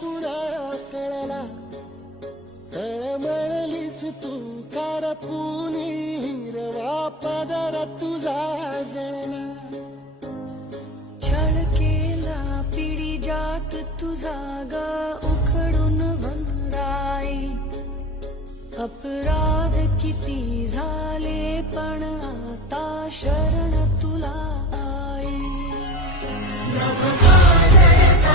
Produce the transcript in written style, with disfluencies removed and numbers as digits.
कुणा कळला तळमळलीस तू कारपुनी हिरवा पदर तुझा जळला छळ केला पिढी जात तुझा ग उखडून वनराई अपराध किती झाले पण आता शरण तुला आई